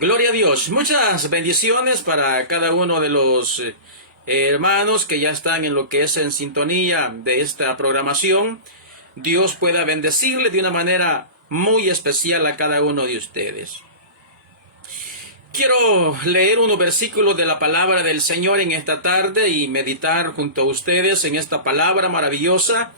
Gloria a Dios. Muchas bendiciones para cada uno de los hermanos que ya están en lo que es en sintonía de esta programación. Dios pueda bendecirle de una manera muy especial a cada uno de ustedes. Quiero leer unos versículos de la palabra del Señor en esta tarde y meditar junto a ustedes en esta palabra maravillosa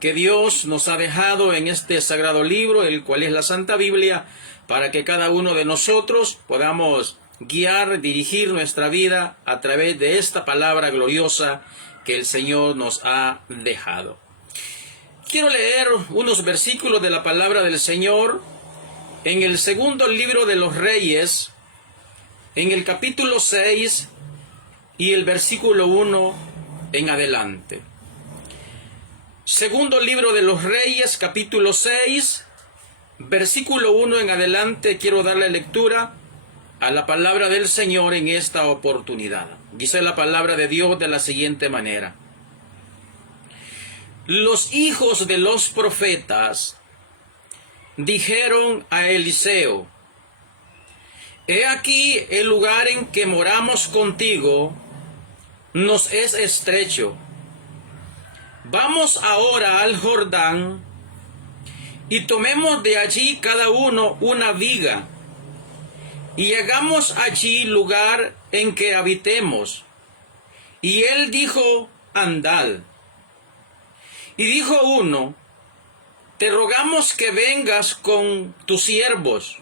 que Dios nos ha dejado en este sagrado libro, el cual es la Santa Biblia, para que cada uno de nosotros podamos guiar, dirigir nuestra vida a través de esta palabra gloriosa que el Señor nos ha dejado. Quiero leer unos versículos de la palabra del Señor en el segundo libro de los Reyes, en el capítulo 6 y el versículo 1 en adelante. Segundo libro de los Reyes, capítulo 6, versículo 1 en adelante. Quiero darle lectura a la palabra del Señor en esta oportunidad. Dice la palabra de Dios de la siguiente manera: los hijos de los profetas dijeron a Eliseo: he aquí el lugar en que moramos contigo nos es estrecho. Vamos ahora al Jordán y tomemos de allí cada uno una viga y hagamos allí lugar en que habitemos. Y él dijo: andad. Y dijo uno: te rogamos que vengas con tus siervos.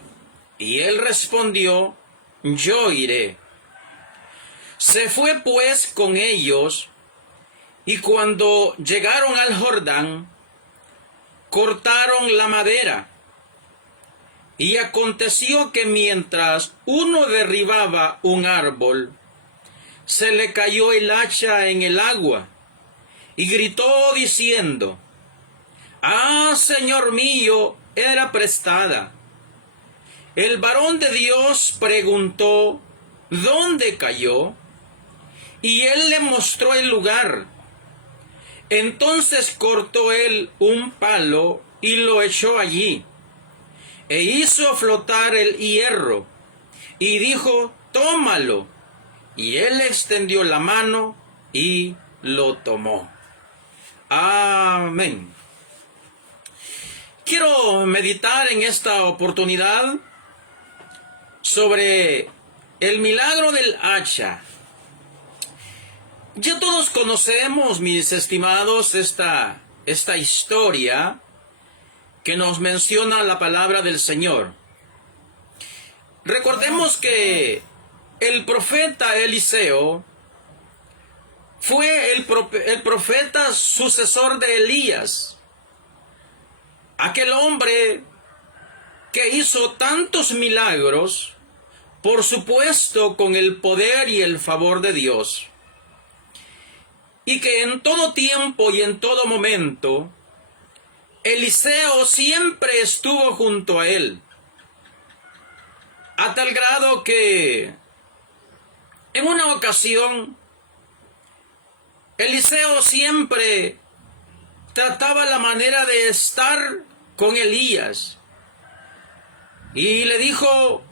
Y él respondió: yo iré. Se fue pues con ellos, y cuando llegaron al Jordán, cortaron la madera. Y aconteció que mientras uno derribaba un árbol, se le cayó el hacha en el agua, y gritó diciendo: ah, Señor mío, era prestada. El varón de Dios preguntó: ¿dónde cayó? Y él le mostró el lugar. Entonces cortó él un palo y lo echó allí, e hizo flotar el hierro, y dijo: tómalo. Y él extendió la mano y lo tomó. Amén. Quiero meditar en esta oportunidad sobre el milagro del hacha. Ya todos conocemos, mis estimados, esta historia que nos menciona la palabra del Señor. Recordemos que el profeta Eliseo fue el profeta sucesor de Elías, aquel hombre que hizo tantos milagros, por supuesto con el poder y el favor de Dios, y que en todo tiempo y en todo momento Eliseo siempre estuvo junto a él, a tal grado que en una ocasión Eliseo siempre trataba la manera de estar con Elías y le dijo: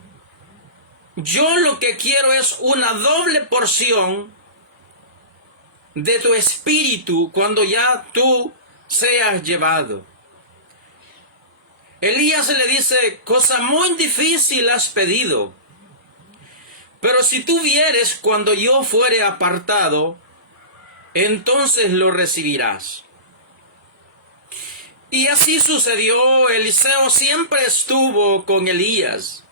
yo lo que quiero es una doble porción de tu espíritu cuando ya tú seas llevado. Elías le dice: cosa muy difícil has pedido, pero si tú vieres cuando yo fuere apartado, entonces lo recibirás. Y así sucedió. Eliseo siempre estuvo con Elías.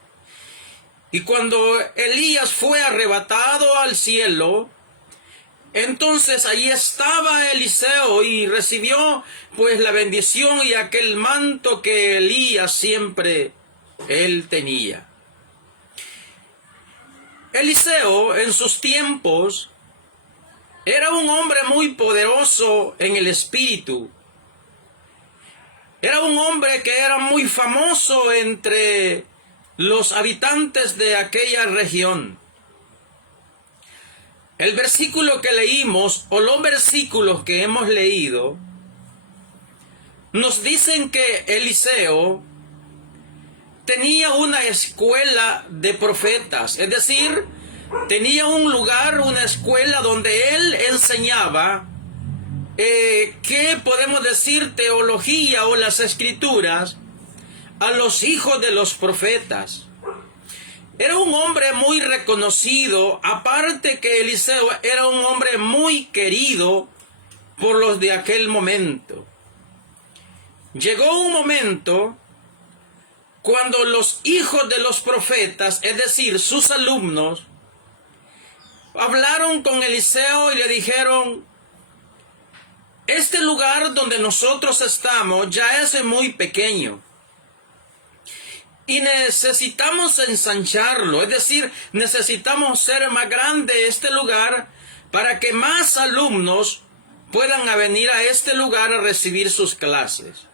Y cuando Elías fue arrebatado al cielo, entonces allí estaba Eliseo y recibió pues la bendición y aquel manto que Elías siempre él tenía. Eliseo en sus tiempos era un hombre muy poderoso en el espíritu. Era un hombre que era muy famoso entre los habitantes de aquella región. El versículo que leímos, o los versículos que hemos leído, nos dicen que Eliseo tenía una escuela de profetas, es decir, tenía un lugar, una escuela donde él enseñaba ¿qué podemos decir? Teología o las escrituras a los hijos de los profetas. Era un hombre muy reconocido, aparte que Eliseo era un hombre muy querido por los de aquel momento. Llegó un momento cuando los hijos de los profetas, es decir, sus alumnos, hablaron con Eliseo y le dijeron: este lugar donde nosotros estamos ya es muy pequeño y necesitamos ensancharlo, es decir, necesitamos hacer más grande este lugar para que más alumnos puedan venir a este lugar a recibir sus clases.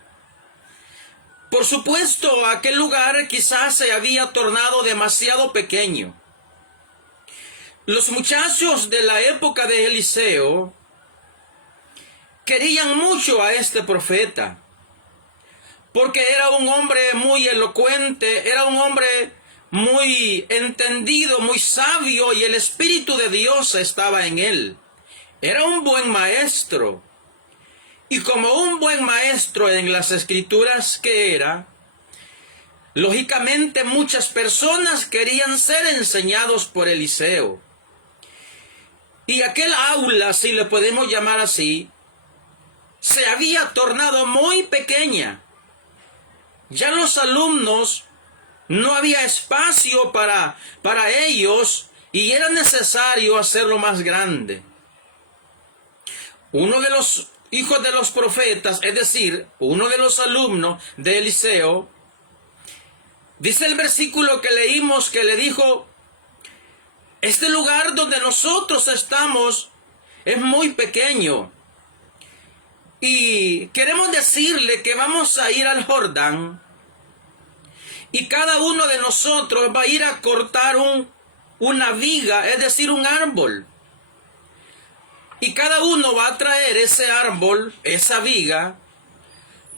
Por supuesto, aquel lugar quizás se había tornado demasiado pequeño. Los muchachos de la época de Eliseo querían mucho a este profeta, porque era un hombre muy elocuente, era un hombre muy entendido, muy sabio, y el Espíritu de Dios estaba en él. Era un buen maestro. Y como un buen maestro en las Escrituras que era, lógicamente muchas personas querían ser enseñados por Eliseo. Y aquel aula, si le podemos llamar así, se había tornado muy pequeña. Ya los alumnos, no había espacio para ellos y era necesario hacerlo más grande. Uno de los hijos de los profetas, es decir, uno de los alumnos de Eliseo, dice el versículo que leímos, que le dijo: este lugar donde nosotros estamos es muy pequeño y queremos decirle que vamos a ir al Jordán y cada uno de nosotros va a ir a cortar una viga, es decir, un árbol. Y cada uno va a traer ese árbol, esa viga,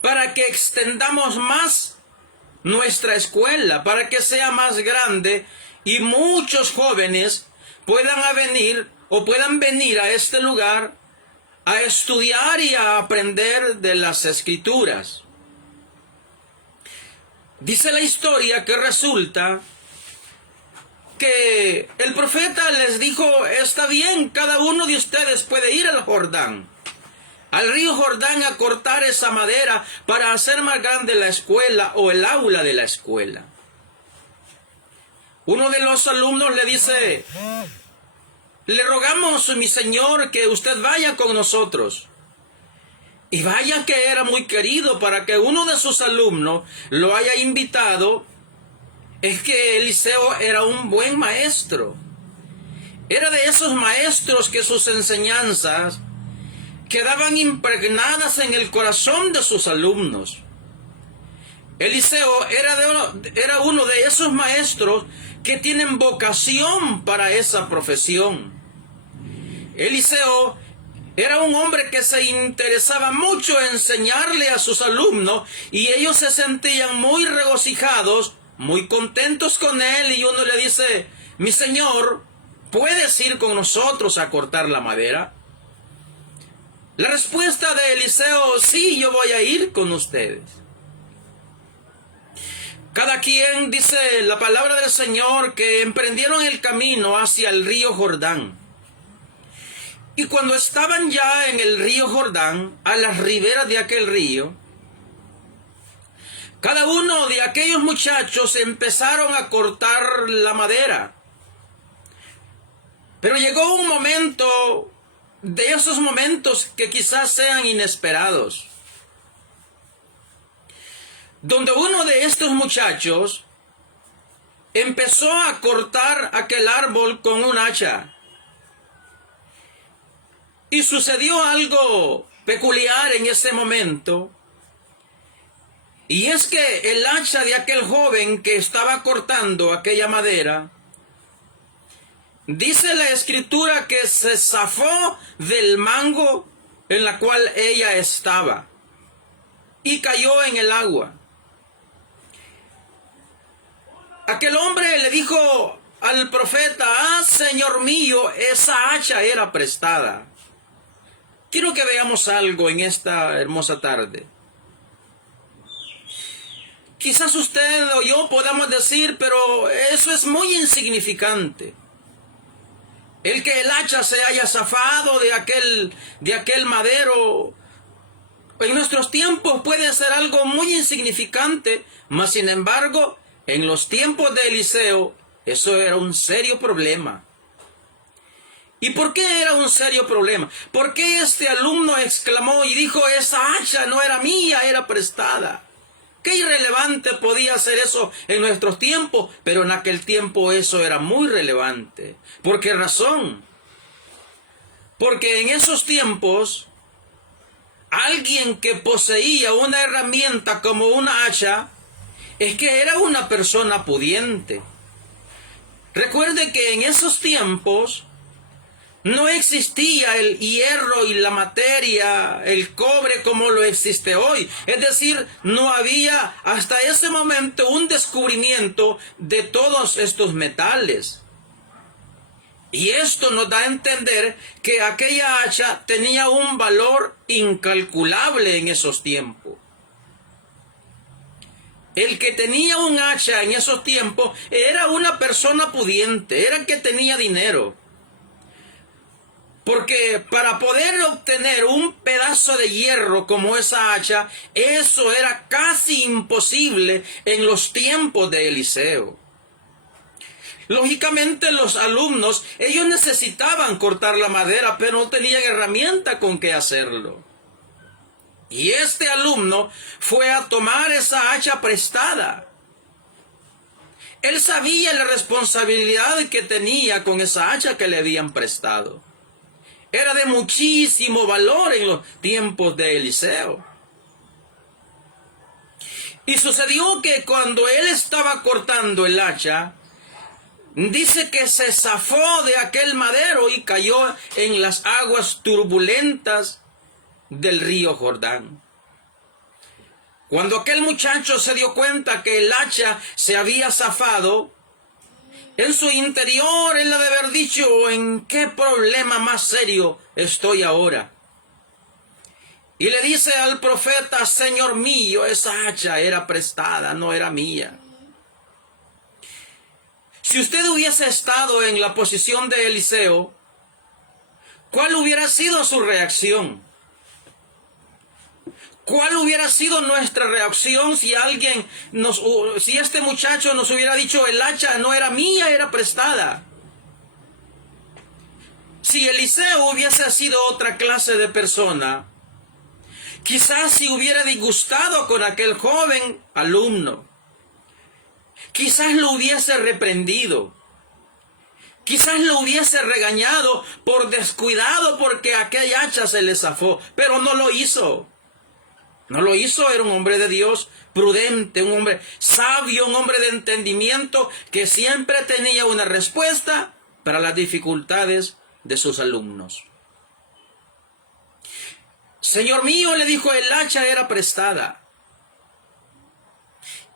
para que extendamos más nuestra escuela, para que sea más grande y muchos jóvenes puedan venir o puedan venir a este lugar a estudiar y a aprender de las Escrituras. Dice la historia que resulta que el profeta les dijo: está bien, cada uno de ustedes puede ir al Jordán, al río Jordán, a cortar esa madera para hacer más grande la escuela o el aula de la escuela. Uno de los alumnos le dice: le rogamos, mi señor, que usted vaya con nosotros. Y vaya que era muy querido para que uno de sus alumnos lo haya invitado. Es que Eliseo era un buen maestro. Era de esos maestros que sus enseñanzas quedaban impregnadas en el corazón de sus alumnos. Eliseo era uno de esos maestros que tienen vocación para esa profesión. Eliseo era un hombre que se interesaba mucho en enseñarle a sus alumnos y ellos se sentían muy regocijados, muy contentos con él, y uno le dice: mi señor, ¿puedes ir con nosotros a cortar la madera? La respuesta de Eliseo: sí, yo voy a ir con ustedes. Cada quien, dice la palabra del Señor, que emprendieron el camino hacia el río Jordán. Y cuando estaban ya en el río Jordán, a las riberas de aquel río, cada uno de aquellos muchachos empezaron a cortar la madera. Pero llegó un momento, de esos momentos que quizás sean inesperados, donde uno de estos muchachos empezó a cortar aquel árbol con un hacha. Y sucedió algo peculiar en ese momento, y es que el hacha de aquel joven que estaba cortando aquella madera, dice la Escritura que se zafó del mango en la cual ella estaba y cayó en el agua. aquel hombre le dijo al profeta: ah, señor mío, esa hacha era prestada. Quiero que veamos algo en esta hermosa tarde. Quizás usted o yo podamos decir, pero eso es muy insignificante. El que el hacha se haya zafado de aquel madero en nuestros tiempos puede ser algo muy insignificante, mas sin embargo, en los tiempos de Eliseo, eso era un serio problema. ¿Y por qué era un serio problema? ¿Por qué este alumno exclamó y dijo: esa hacha no era mía, era prestada? Qué irrelevante podía ser eso en nuestros tiempos, pero en aquel tiempo eso era muy relevante. ¿Por qué razón? Porque en esos tiempos, alguien que poseía una herramienta como una hacha, es que era una persona pudiente. Recuerde que en esos tiempos no existía el hierro y la materia, el cobre como lo existe hoy. Es decir, no había hasta ese momento un descubrimiento de todos estos metales. Y esto nos da a entender que aquella hacha tenía un valor incalculable en esos tiempos. El que tenía un hacha en esos tiempos era una persona pudiente, era el que tenía dinero. Porque para poder obtener un pedazo de hierro como esa hacha, eso era casi imposible en los tiempos de Eliseo. Lógicamente los alumnos, ellos necesitaban cortar la madera, pero no tenían herramienta con que hacerlo. Y este alumno fue a tomar esa hacha prestada. Él sabía la responsabilidad que tenía con esa hacha que le habían prestado. Era de muchísimo valor en los tiempos de Eliseo. Y sucedió que cuando él estaba cortando el hacha, dice que se zafó de aquel madero y cayó en las aguas turbulentas del río Jordán. Cuando aquel muchacho se dio cuenta que el hacha se había zafado, en su interior él ha de haber dicho: ¿en qué problema más serio estoy ahora? Y le dice al profeta: señor mío, esa hacha era prestada, no era mía. Si usted hubiese estado en la posición de Eliseo, ¿cuál hubiera sido su reacción? ¿Cuál hubiera sido nuestra reacción si si este muchacho nos hubiera dicho: el hacha no era mía, era prestada? Si Eliseo hubiese sido otra clase de persona, quizás se hubiera disgustado con aquel joven alumno. Quizás lo hubiese reprendido. Quizás lo hubiese regañado por descuidado porque aquella hacha se le zafó, pero no lo hizo. No lo hizo, era un hombre de Dios, prudente, un hombre sabio, un hombre de entendimiento que siempre tenía una respuesta para las dificultades de sus alumnos. Señor mío, le dijo, el hacha era prestada.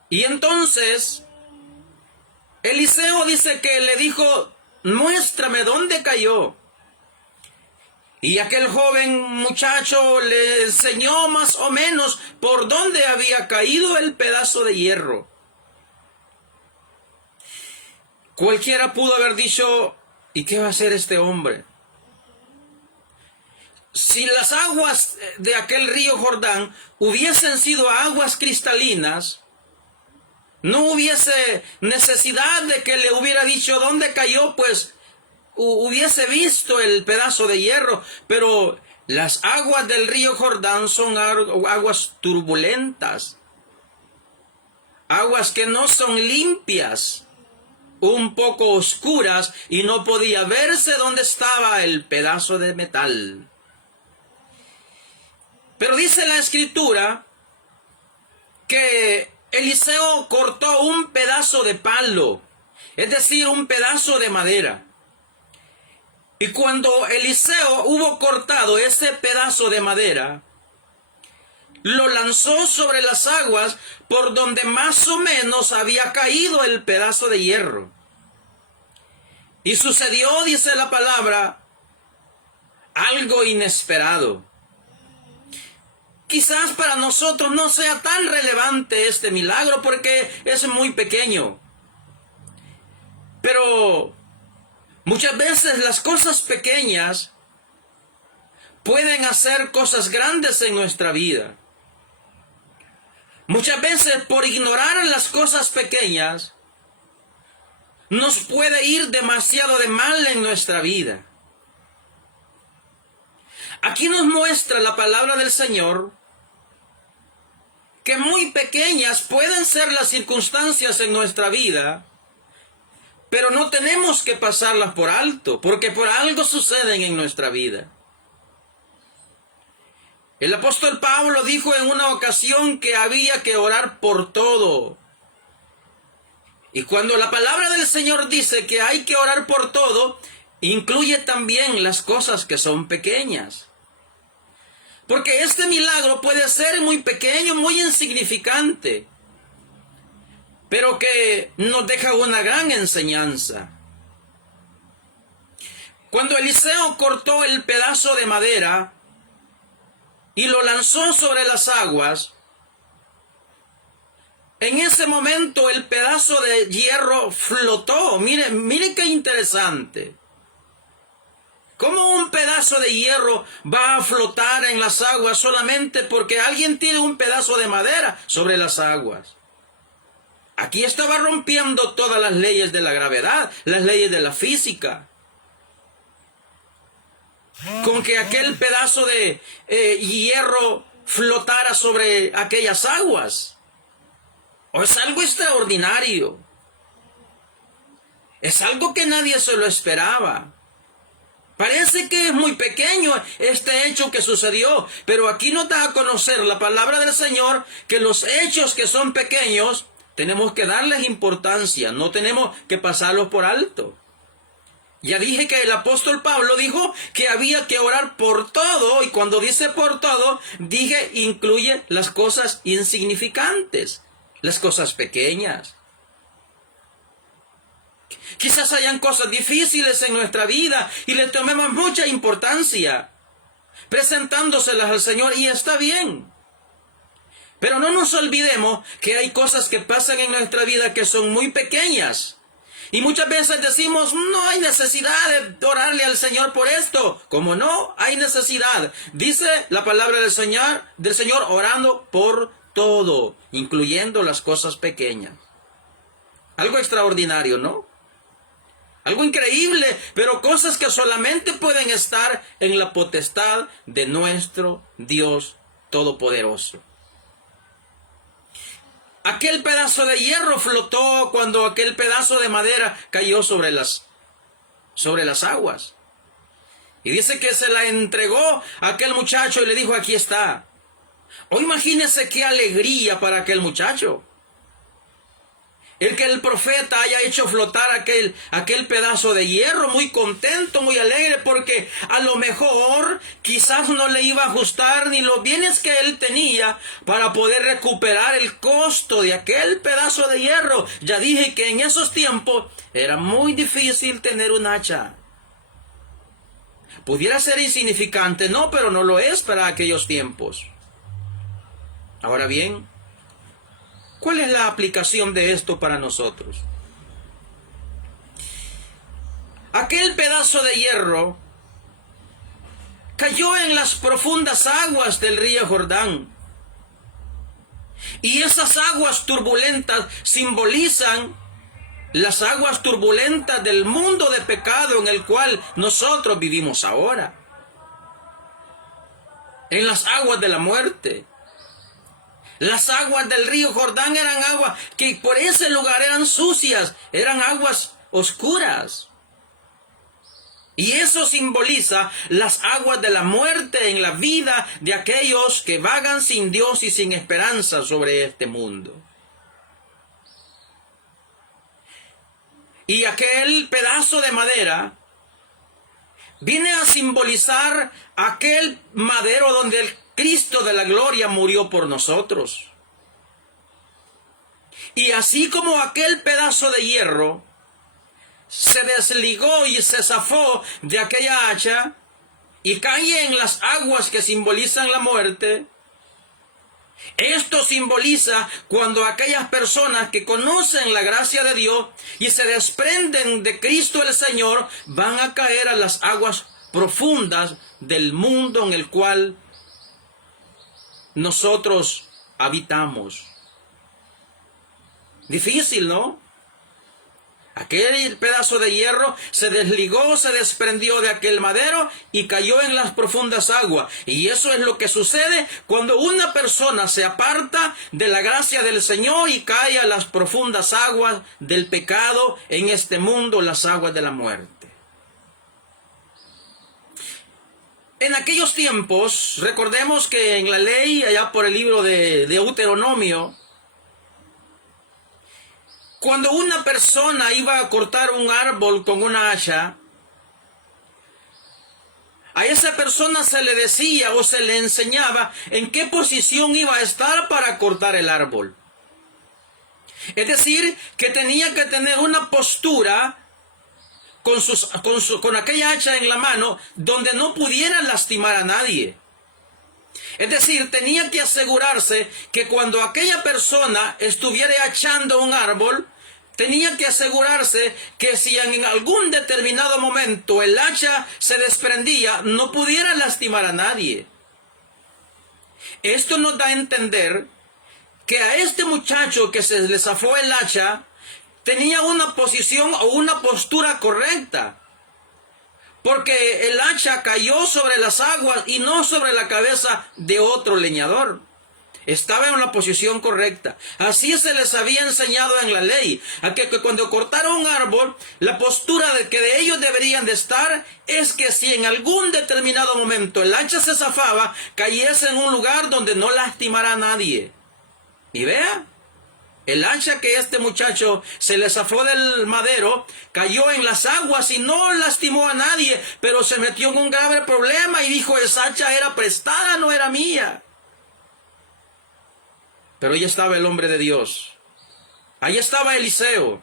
Y entonces Eliseo dice que le dijo: muéstrame dónde cayó. Y aquel joven muchacho le enseñó más o menos por dónde había caído el pedazo de hierro. Cualquiera pudo haber dicho: ¿y qué va a hacer este hombre? Si las aguas de aquel río Jordán hubiesen sido aguas cristalinas, no hubiese necesidad de que le hubiera dicho dónde cayó, pues hubiese visto el pedazo de hierro. Pero las aguas del río Jordán son aguas turbulentas, aguas que no son limpias, un poco oscuras, y no podía verse dónde estaba el pedazo de metal. Pero dice la Escritura que Eliseo cortó un pedazo de palo, es decir, un pedazo de madera. Y cuando Eliseo hubo cortado ese pedazo de madera, lo lanzó sobre las aguas por donde más o menos había caído el pedazo de hierro. Y sucedió, dice la palabra, algo inesperado. Quizás para nosotros no sea tan relevante este milagro porque es muy pequeño. Pero muchas veces las cosas pequeñas pueden hacer cosas grandes en nuestra vida. Muchas veces por ignorar las cosas pequeñas nos puede ir demasiado de mal en nuestra vida. Aquí nos muestra la palabra del Señor que muy pequeñas pueden ser las circunstancias en nuestra vida, pero no tenemos que pasarlas por alto, porque por algo suceden en nuestra vida. El apóstol Pablo dijo en una ocasión que había que orar por todo. Y cuando la palabra del Señor dice que hay que orar por todo, incluye también las cosas que son pequeñas. Porque este milagro puede ser muy pequeño, muy insignificante, pero que nos deja una gran enseñanza. Cuando Eliseo cortó el pedazo de madera y lo lanzó sobre las aguas, en ese momento el pedazo de hierro flotó. Mire qué interesante. ¿Cómo un pedazo de hierro va a flotar en las aguas solamente porque alguien tiene un pedazo de madera sobre las aguas? Aquí estaba rompiendo todas las leyes de la gravedad, las leyes de la física. Con que aquel pedazo de hierro flotara sobre aquellas aguas. O es algo extraordinario. Es algo que nadie se lo esperaba. Parece que es muy pequeño este hecho que sucedió, pero aquí nos da a conocer la palabra del Señor que los hechos que son pequeños tenemos que darles importancia, no tenemos que pasarlos por alto. Ya dije que el apóstol Pablo dijo que había que orar por todo, y cuando dice por todo, dije incluye las cosas insignificantes, las cosas pequeñas. Quizás hayan cosas difíciles en nuestra vida y le tomemos mucha importancia presentándoselas al Señor, y está bien. Pero no nos olvidemos que hay cosas que pasan en nuestra vida que son muy pequeñas. Y muchas veces decimos, no hay necesidad de orarle al Señor por esto. Como no hay necesidad. Dice la palabra del Señor orando por todo, incluyendo las cosas pequeñas. Algo extraordinario, ¿no? Algo increíble, pero cosas que solamente pueden estar en la potestad de nuestro Dios Todopoderoso. Aquel pedazo de hierro flotó cuando aquel pedazo de madera cayó sobre las aguas. Y dice que se la entregó a aquel muchacho y le dijo, aquí está. O imagínese qué alegría para aquel muchacho. El que el profeta haya hecho flotar aquel pedazo de hierro, muy contento, muy alegre, porque a lo mejor quizás no le iba a ajustar ni los bienes que él tenía para poder recuperar el costo de aquel pedazo de hierro. Ya dije que en esos tiempos era muy difícil tener un hacha. Pudiera ser insignificante, no, pero no lo es para aquellos tiempos. Ahora bien, ¿cuál es la aplicación de esto para nosotros? Aquel pedazo de hierro cayó en las profundas aguas del río Jordán. Y esas aguas turbulentas simbolizan las aguas turbulentas del mundo de pecado en el cual nosotros vivimos ahora. En las aguas de la muerte. Las aguas del río Jordán eran aguas que por ese lugar eran sucias, eran aguas oscuras. Y eso simboliza las aguas de la muerte en la vida de aquellos que vagan sin Dios y sin esperanza sobre este mundo. Y aquel pedazo de madera viene a simbolizar aquel madero donde Cristo de la gloria murió por nosotros. Y así como aquel pedazo de hierro se desligó y se zafó de aquella hacha y cae en las aguas que simbolizan la muerte, esto simboliza cuando aquellas personas que conocen la gracia de Dios y se desprenden de Cristo el Señor van a caer a las aguas profundas del mundo en el cual nosotros habitamos. Difícil, ¿no? Aquel pedazo de hierro se desligó, se desprendió de aquel madero y cayó en las profundas aguas. Y eso es lo que sucede cuando una persona se aparta de la gracia del Señor y cae a las profundas aguas del pecado en este mundo, las aguas de la muerte. En aquellos tiempos, recordemos que en la ley, allá por el libro de Deuteronomio, cuando una persona iba a cortar un árbol con una hacha, a esa persona se le decía o se le enseñaba en qué posición iba a estar para cortar el árbol. Es decir, que tenía que tener una postura con aquella hacha en la mano donde no pudiera lastimar a nadie. Es decir, tenía que asegurarse que cuando aquella persona estuviera hachando un árbol, tenía que asegurarse que si en algún determinado momento el hacha se desprendía, no pudiera lastimar a nadie. Esto nos da a entender que a este muchacho que se le zafó el hacha, tenía una posición o una postura correcta. Porque el hacha cayó sobre las aguas y no sobre la cabeza de otro leñador. Estaba en una posición correcta. Así se les había enseñado en la ley. A que cuando cortaron un árbol, la postura de ellos deberían de estar es que si en algún determinado momento el hacha se zafaba, cayese en un lugar donde no lastimara a nadie. Y vea, el hacha que este muchacho se le zafó del madero, cayó en las aguas y no lastimó a nadie, pero se metió en un grave problema y dijo, esa hacha era prestada, no era mía. Pero ahí estaba el hombre de Dios. Ahí estaba Eliseo.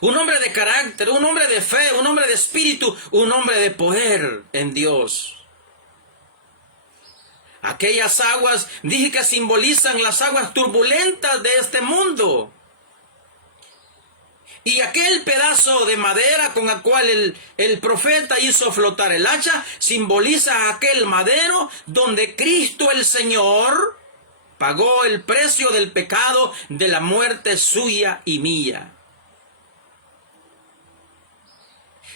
Un hombre de carácter, un hombre de fe, un hombre de espíritu, un hombre de poder en Dios. Aquellas aguas, dije que simbolizan las aguas turbulentas de este mundo. Y aquel pedazo de madera con el cual el profeta hizo flotar el hacha, simboliza aquel madero donde Cristo el Señor pagó el precio del pecado, de la muerte suya y mía.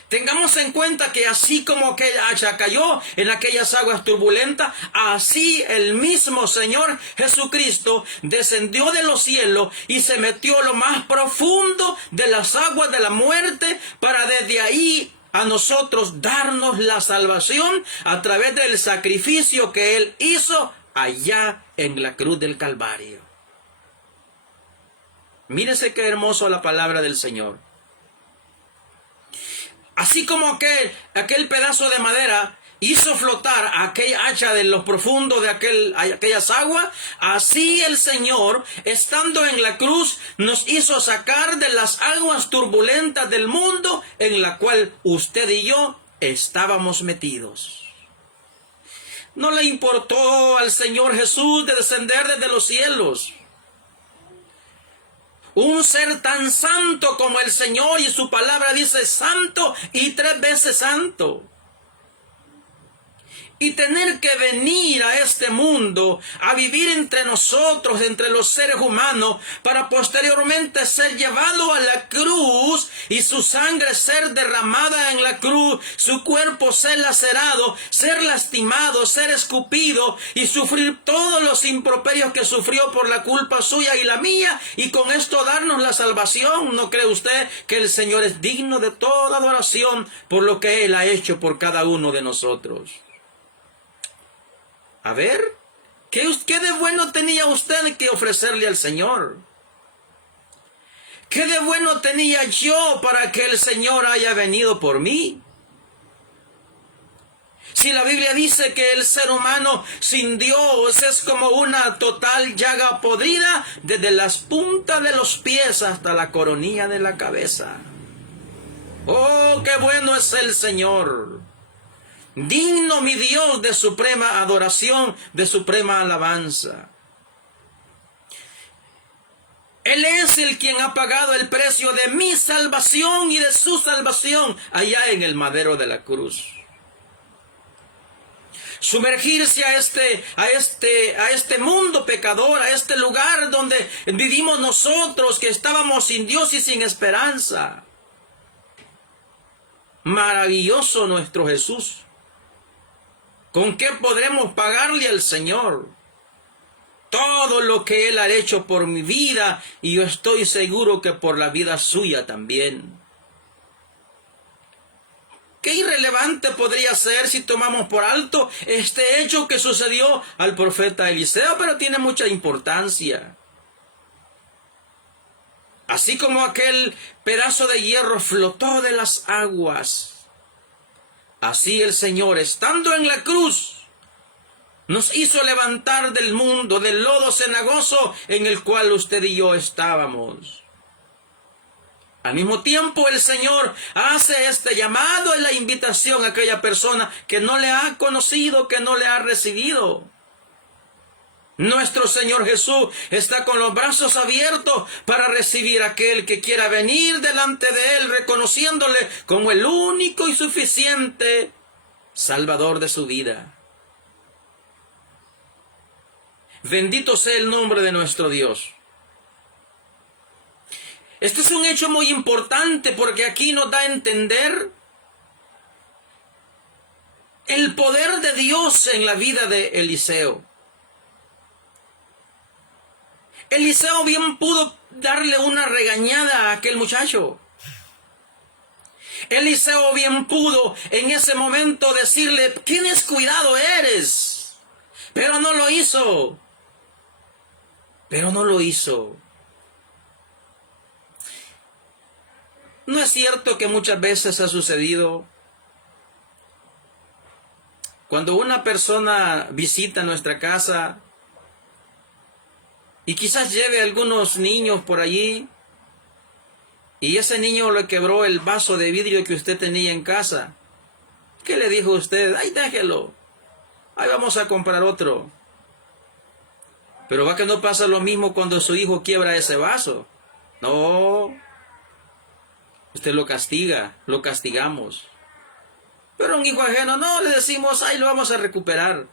Tengamos en cuenta que así como aquella hacha cayó en aquellas aguas turbulentas, así el mismo Señor Jesucristo descendió de los cielos y se metió a lo más profundo de las aguas de la muerte para desde ahí a nosotros darnos la salvación a través del sacrificio que Él hizo allá en la cruz del Calvario. Mírese qué hermoso la palabra del Señor. Así como aquel pedazo de madera hizo flotar aquella hacha de los profundos de aquellas aguas, así el Señor, estando en la cruz, nos hizo sacar de las aguas turbulentas del mundo en la cual usted y yo estábamos metidos. No le importó al Señor Jesús de descender desde los cielos. Un ser tan santo como el Señor, y su palabra dice santo y 3 veces santo. Y tener que venir a este mundo, a vivir entre nosotros, entre los seres humanos, para posteriormente ser llevado a la cruz y su sangre ser derramada en la cruz, su cuerpo ser lacerado, ser lastimado, ser escupido y sufrir todos los improperios que sufrió por la culpa suya y la mía, y con esto darnos la salvación. ¿No cree usted que el Señor es digno de toda adoración por lo que Él ha hecho por cada uno de nosotros? A ver, ¿qué de bueno tenía usted que ofrecerle al Señor? ¿Qué de bueno tenía yo para que el Señor haya venido por mí? Si la Biblia dice que el ser humano sin Dios es como una total llaga podrida desde las puntas de los pies hasta la coronilla de la cabeza. ¡Oh, qué bueno es el Señor! Digno mi Dios de suprema adoración, de suprema alabanza. Él es el quien ha pagado el precio de mi salvación y de su salvación allá en el madero de la cruz. Sumergirse a este mundo pecador, a este lugar donde vivimos nosotros, que estábamos sin Dios y sin esperanza. Maravilloso nuestro Jesús. ¿Con qué podremos pagarle al Señor todo lo que Él ha hecho por mi vida? Y yo estoy seguro que por la vida suya también. Qué irrelevante podría ser si tomamos por alto este hecho que sucedió al profeta Eliseo, pero tiene mucha importancia. Así como aquel pedazo de hierro flotó de las aguas, así el Señor, estando en la cruz, nos hizo levantar del mundo, del lodo cenagoso en el cual usted y yo estábamos. Al mismo tiempo el Señor hace este llamado y la invitación a aquella persona que no le ha conocido, que no le ha recibido. Nuestro Señor Jesús está con los brazos abiertos para recibir a aquel que quiera venir delante de Él, reconociéndole como el único y suficiente Salvador de su vida. Bendito sea el nombre de nuestro Dios. Este es un hecho muy importante porque aquí nos da a entender el poder de Dios en la vida de Eliseo. Eliseo bien pudo darle una regañada a aquel muchacho. Eliseo bien pudo en ese momento decirle, tienes cuidado eres. Pero no lo hizo. ¿No es cierto que muchas veces ha sucedido cuando una persona visita nuestra casa y quizás lleve a algunos niños por allí y ese niño le quebró el vaso de vidrio que usted tenía en casa? ¿Qué le dijo usted? ¡Ay, déjelo! Ahí vamos a comprar otro. Pero va que no pasa lo mismo cuando su hijo quiebra ese vaso. No. Usted lo castiga, lo castigamos. Pero a un hijo ajeno no le decimos, ay, lo vamos a recuperar.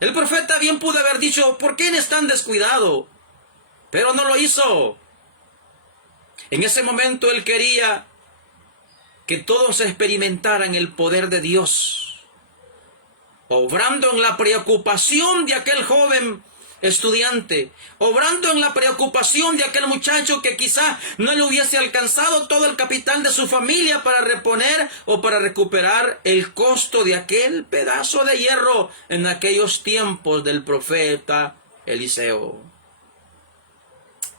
El profeta bien pudo haber dicho, ¿por qué eres tan descuidado? Pero no lo hizo. En ese momento él quería que todos experimentaran el poder de Dios, obrando en la preocupación de aquel joven estudiante, obrando en la preocupación de aquel muchacho que quizá no le hubiese alcanzado todo el capital de su familia para reponer o para recuperar el costo de aquel pedazo de hierro en aquellos tiempos del profeta Eliseo.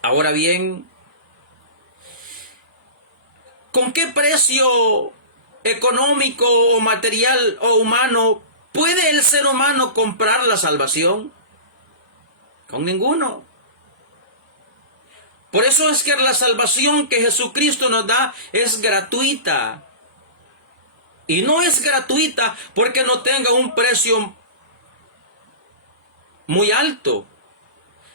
Ahora bien, ¿con qué precio económico o material o humano puede el ser humano comprar la salvación? Con ninguno. Por eso es que la salvación que Jesucristo nos da es gratuita. Y no es gratuita porque no tenga un precio muy alto.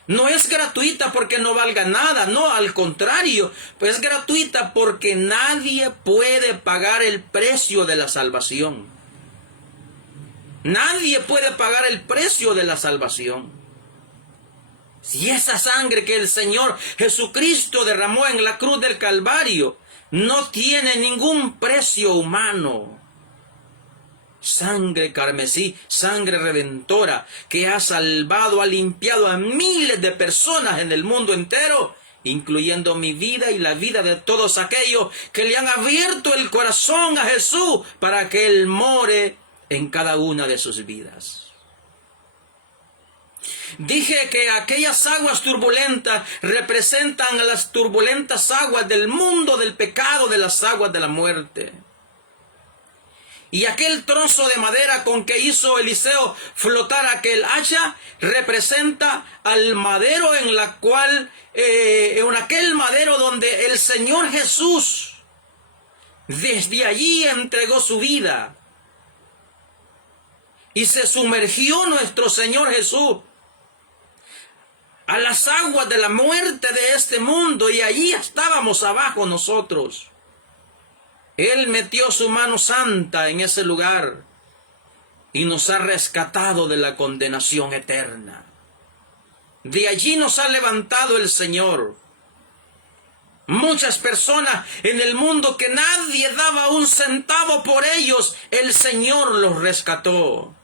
No es gratuita porque no valga nada, no, al contrario, pues es gratuita porque nadie puede pagar el precio de la salvación. Nadie puede pagar el precio de la salvación. Si esa sangre que el Señor Jesucristo derramó en la cruz del Calvario no tiene ningún precio humano. Sangre carmesí, sangre redentora, que ha salvado, ha limpiado a miles de personas en el mundo entero, incluyendo mi vida y la vida de todos aquellos que le han abierto el corazón a Jesús para que Él more en cada una de sus vidas. Dije que aquellas aguas turbulentas representan a las turbulentas aguas del mundo del pecado, de las aguas de la muerte. Y aquel trozo de madera con que hizo Eliseo flotar aquel hacha representa al madero en la cual, en aquel madero donde el Señor Jesús desde allí entregó su vida. Y se sumergió nuestro Señor Jesús a las aguas de la muerte de este mundo, y allí estábamos abajo nosotros. Él metió su mano santa en ese lugar y nos ha rescatado de la condenación eterna. De allí nos ha levantado el Señor. Muchas personas en el mundo que nadie daba un centavo por ellos, el Señor los rescató.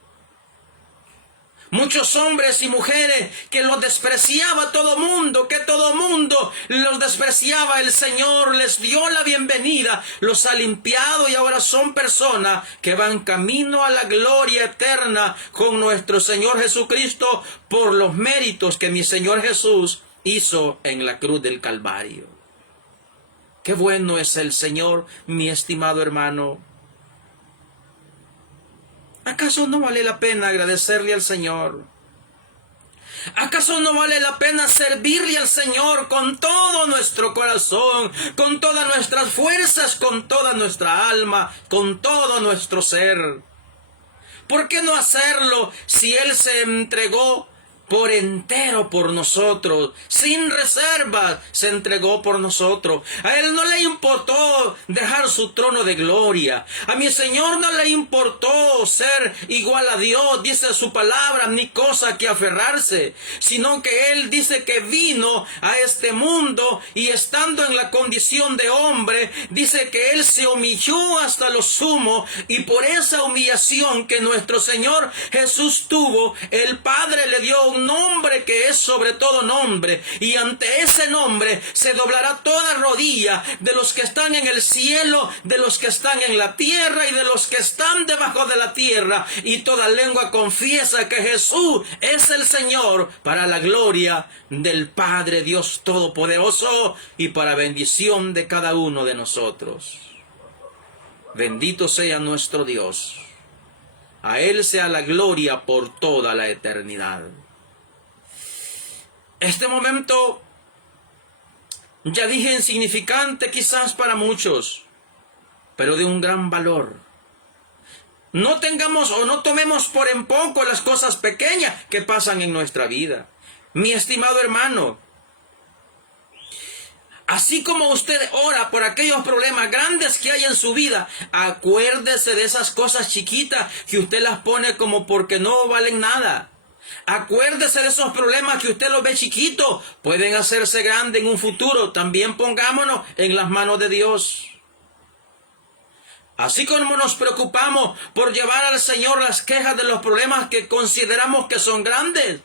Muchos hombres y mujeres que los despreciaba todo mundo, que todo mundo los despreciaba, el Señor les dio la bienvenida, los ha limpiado y ahora son personas que van camino a la gloria eterna con nuestro Señor Jesucristo por los méritos que mi Señor Jesús hizo en la cruz del Calvario. Qué bueno es el Señor, mi estimado hermano. ¿Acaso no vale la pena agradecerle al Señor? ¿Acaso no vale la pena servirle al Señor con todo nuestro corazón, con todas nuestras fuerzas, con toda nuestra alma, con todo nuestro ser? ¿Por qué no hacerlo si Él se entregó por entero por nosotros, sin reservas se entregó por nosotros? A Él no le importó dejar su trono de gloria. A mi Señor no le importó ser igual a Dios, dice su palabra, ni cosa que aferrarse, sino que Él dice que vino a este mundo y estando en la condición de hombre, dice que Él se humilló hasta lo sumo, y por esa humillación que nuestro Señor Jesús tuvo, el Padre le dio un nombre que es sobre todo nombre, y ante ese nombre se doblará toda rodilla de los que están en el cielo, de los que están en la tierra y de los que están debajo de la tierra, y toda lengua confiesa que Jesús es el Señor, para la gloria del Padre Dios Todopoderoso y para bendición de cada uno de nosotros. Bendito sea nuestro Dios. A Él sea la gloria por toda la eternidad. Este momento, ya dije, insignificante quizás para muchos, pero de un gran valor. No tengamos o no tomemos por en poco las cosas pequeñas que pasan en nuestra vida. Mi estimado hermano, así como usted ora por aquellos problemas grandes que hay en su vida, acuérdese de esas cosas chiquitas que usted las pone como porque no valen nada. Acuérdese de esos problemas que usted los ve chiquitos, pueden hacerse grandes en un futuro. También pongámonos en las manos de Dios. Así como nos preocupamos por llevar al Señor las quejas de los problemas que consideramos que son grandes,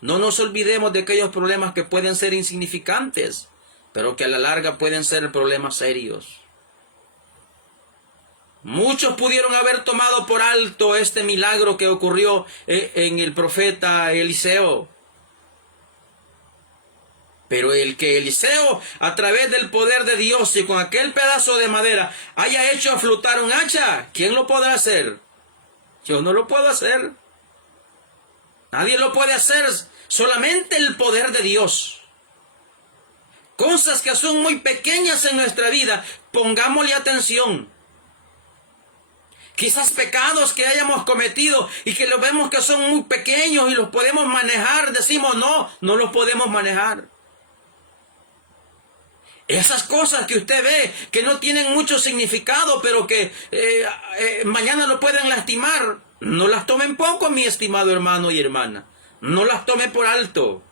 no nos olvidemos de aquellos problemas que pueden ser insignificantes, pero que a la larga pueden ser problemas serios. Muchos pudieron haber tomado por alto este milagro que ocurrió en el profeta Eliseo. Pero el que Eliseo, a través del poder de Dios y con aquel pedazo de madera, haya hecho flotar un hacha, ¿quién lo podrá hacer? Yo no lo puedo hacer. Nadie lo puede hacer, solamente el poder de Dios. Cosas que son muy pequeñas en nuestra vida, pongámosle atención. Quizás pecados que hayamos cometido y que los vemos que son muy pequeños y los podemos manejar, decimos no los podemos manejar. Esas cosas que usted ve que no tienen mucho significado, pero que mañana lo pueden lastimar, no las tomen poco, mi estimado hermano y hermana. No las tome por alto.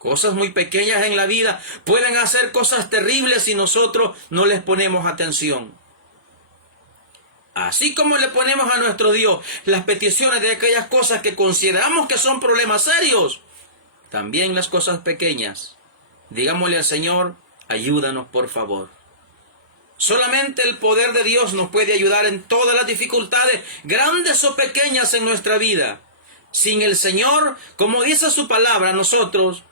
Cosas muy pequeñas en la vida pueden hacer cosas terribles si nosotros no les ponemos atención. Así como le ponemos a nuestro Dios las peticiones de aquellas cosas que consideramos que son problemas serios, también las cosas pequeñas, digámosle al Señor, ayúdanos por favor. Solamente el poder de Dios nos puede ayudar en todas las dificultades, grandes o pequeñas en nuestra vida. Sin el Señor, como dice su palabra, nosotros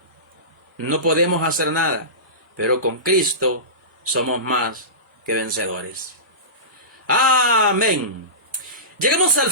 no podemos hacer nada, pero con Cristo somos más que vencedores. Amén. Llegamos al